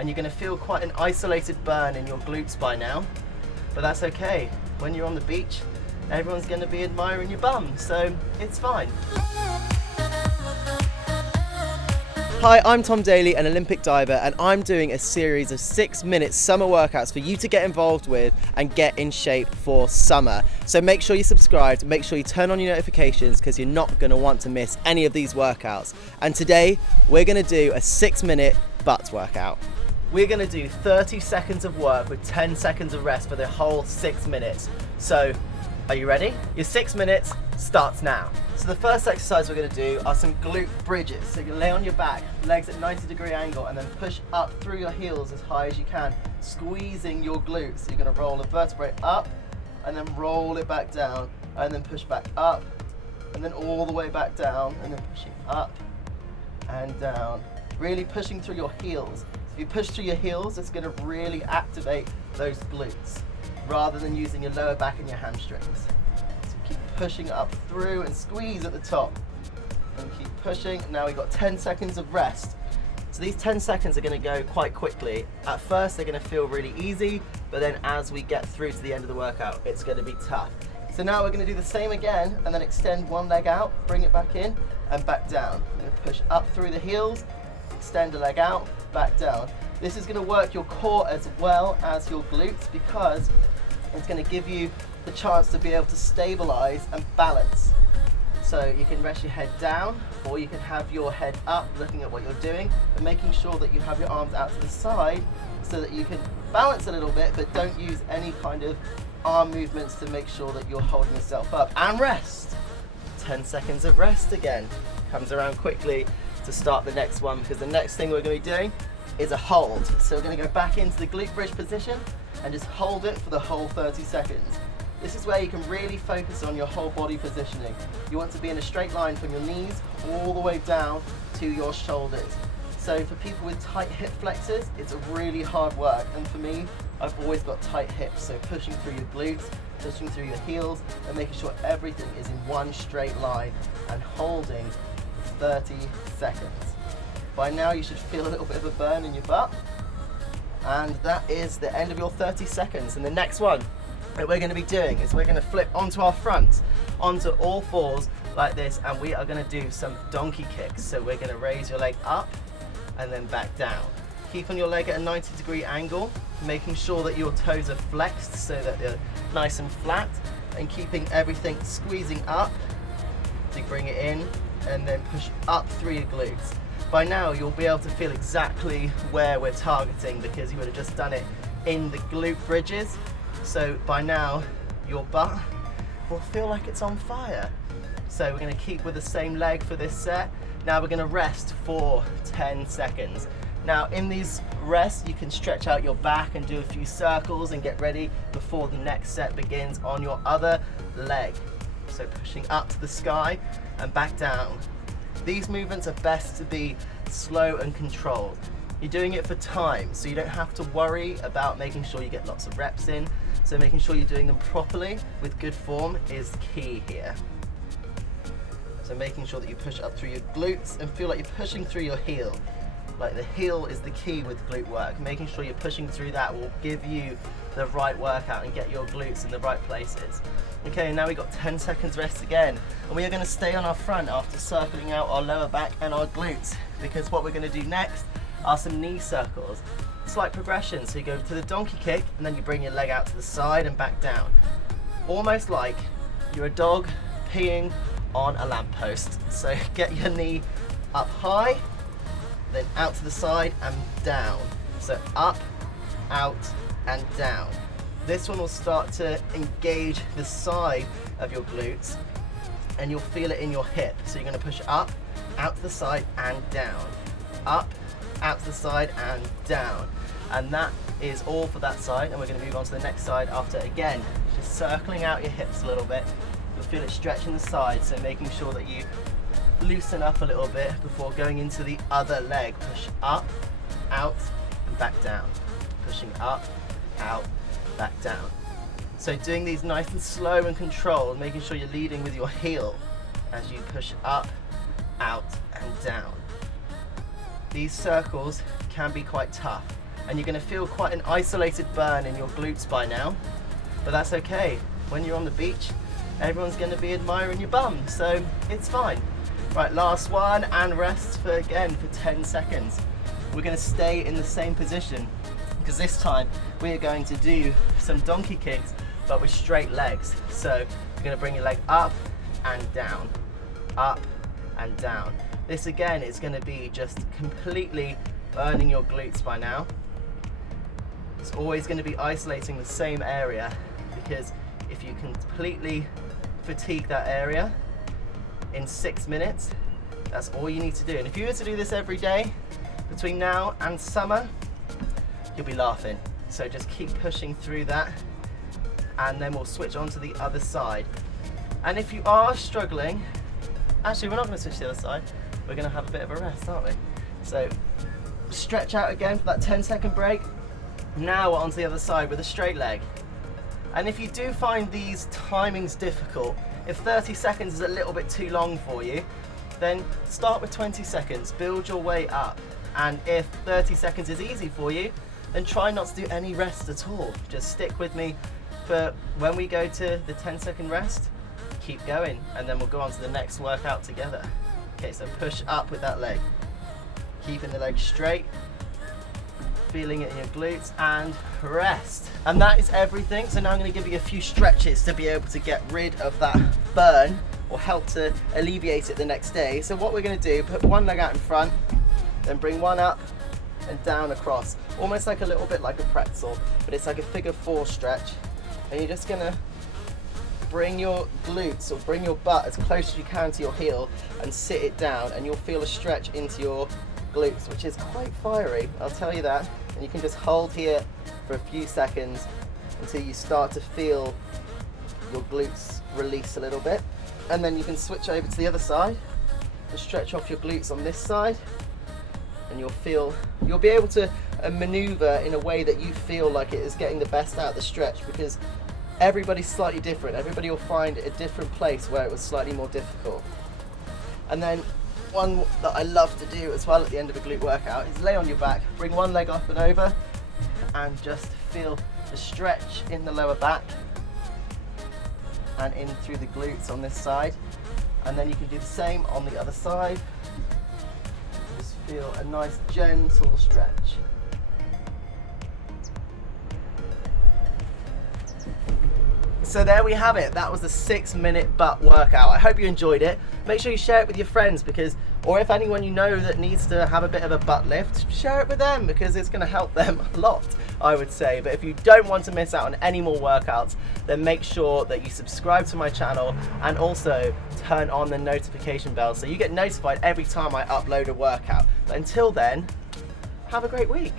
and you're going to feel quite an isolated burn in your glutes by now, but that's okay. When you're on the beach, everyone's going to be admiring your bum, so it's fine. Hi, I'm Tom Daley, an Olympic diver, and I'm doing a series of 6-minute summer workouts for you to get involved with and get in shape for summer. So make sure you subscribe, make sure you turn on your notifications, because you're not going to want to miss any of these workouts. And today, we're going to do a 6-minute butt workout. We're going to do 30 seconds of work with 10 seconds of rest for the whole 6 minutes. So, are you ready? Your 6 minutes starts now. So the first exercise we're going to do are some glute bridges. So you can lay on your back, legs at 90-degree angle, and then push up through your heels as high as you can, squeezing your glutes. So you're going to roll the vertebrae up, and then roll it back down, and then push back up, and then all the way back down, and then pushing up and down. Really pushing through your heels. If you push through your heels, it's going to really activate those glutes, rather than using your lower back and your hamstrings. So keep pushing up through and squeeze at the top. And keep pushing. Now we've got 10 seconds of rest. So these 10 seconds are going to go quite quickly. At first they're going to feel really easy, but then as we get through to the end of the workout, it's going to be tough. So now we're going to do the same again, and then extend one leg out, bring it back in, and back down. We're going to push up through the heels, extend a leg out, back down. This is going to work your core as well as your glutes, because it's going to give you the chance to be able to stabilize and balance. So you can rest your head down, or you can have your head up looking at what you're doing, and making sure that you have your arms out to the side so that you can balance a little bit, but don't use any kind of arm movements to make sure that you're holding yourself up. And rest. 10 seconds of rest again. Comes around quickly to start the next one, because the next thing we're going to be doing is a hold. So we're going to go back into the glute bridge position and just hold it for the whole 30 seconds. This is where you can really focus on your whole body positioning. You want to be in a straight line from your knees all the way down to your shoulders. So for people with tight hip flexors, it's a really hard work. And for me, I've always got tight hips. So pushing through your glutes, pushing through your heels, and making sure everything is in one straight line and holding for 30 seconds. By now you should feel a little bit of a burn in your butt. And that is the end of your 30 seconds. And the next one that we're going to be doing is we're going to flip onto our front, onto all fours like this, and we are going to do some donkey kicks. So we're going to raise your leg up and then back down. Keeping your leg at a 90-degree angle, making sure that your toes are flexed so that they're nice and flat, and keeping everything squeezing up to bring it in, and then push up through your glutes. By now you'll be able to feel exactly where we're targeting, because you would have just done it in the glute bridges. So by now your butt will feel like it's on fire. So we're going to keep with the same leg for this set. Now we're going to rest for 10 seconds. Now in these rests you can stretch out your back and do a few circles and get ready before the next set begins on your other leg. So pushing up to the sky and back down. These movements are best to be slow and controlled. You're doing it for time, so you don't have to worry about making sure you get lots of reps in. So making sure you're doing them properly with good form is key here. So making sure that you push up through your glutes and feel like you're pushing through your heel. Like the heel is the key with glute work. Making sure you're pushing through that will give you the right workout and get your glutes in the right places. Okay, now we've got 10 seconds rest again, and we are going to stay on our front after circling out our lower back and our glutes, because what we're going to do next are some knee circles. Slight progression, so you go to the donkey kick and then you bring your leg out to the side and back down. Almost like you're a dog peeing on a lamppost. So get your knee up high, then out to the side and down. So up, out and down. This one will start to engage the side of your glutes, and you'll feel it in your hip. So you're going to push up, out to the side and down. Up, out to the side and down. And that is all for that side, and we're going to move on to the next side after, again, just circling out your hips a little bit. You'll feel it stretching the side, so making sure that you loosen up a little bit before going into the other leg. Push up, out and back down. Pushing up, out, back down. So doing these nice and slow and controlled, making sure you're leading with your heel as you push up, out and down. These circles can be quite tough, and you're going to feel quite an isolated burn in your glutes by now, but that's okay. When you're on the beach, everyone's going to be admiring your bum, so it's fine. Right, last one, and rest for 10 seconds. We're going to stay in the same position, because this time we are going to do some donkey kicks, but with straight legs. So you're going to bring your leg up and down, up and down. This again is going to be just completely burning your glutes by now. It's always going to be isolating the same area, because if you completely fatigue that area in 6 minutes, that's all you need to do. And if you were to do this every day between now and summer, you'll be laughing. So just keep pushing through that, and then we'll switch on to the other side. And if you are struggling, actually we're not going to switch to the other side, we're going to have a bit of a rest, aren't we? So stretch out again for that 10-second break. Now we're onto the other side with a straight leg. And if you do find these timings difficult, if 30 seconds is a little bit too long for you, then start with 20 seconds, build your way up. And if 30 seconds is easy for you, then try not to do any rest at all. Just stick with me for when we go to the 10-second rest, keep going, and then we'll go on to the next workout together. Okay, so push up with that leg, keeping the leg straight, feeling it in your glutes, and rest. And that is everything. So now I'm going to give you a few stretches to be able to get rid of that burn, or help to alleviate it the next day. So what we're going to do, put one leg out in front, then bring one up and down across, almost like a little bit like a pretzel, but it's like a figure 4 stretch. And you're just going to bring your glutes, or bring your butt as close as you can to your heel and sit it down, and you'll feel a stretch into your glutes, which is quite fiery, I'll tell you that. And you can just hold here for a few seconds until you start to feel your glutes release a little bit, and then you can switch over to the other side and stretch off your glutes on this side, and you'll be able to maneuver in a way that you feel like it is getting the best out of the stretch, because everybody's slightly different. Everybody will find a different place where it was slightly more difficult. And then one that I love to do as well at the end of a glute workout is lay on your back, bring one leg up and over, and just feel the stretch in the lower back and in through the glutes on this side. And then you can do the same on the other side. Just feel a nice gentle stretch. So there we have it. That was the 6-minute butt workout. I hope you enjoyed it. Make sure you share it with your friends, or if anyone you know that needs to have a bit of a butt lift, share it with them, because it's going to help them a lot, I would say. But if you don't want to miss out on any more workouts, then make sure that you subscribe to my channel, and also turn on the notification bell so you get notified every time I upload a workout. But until then, have a great week.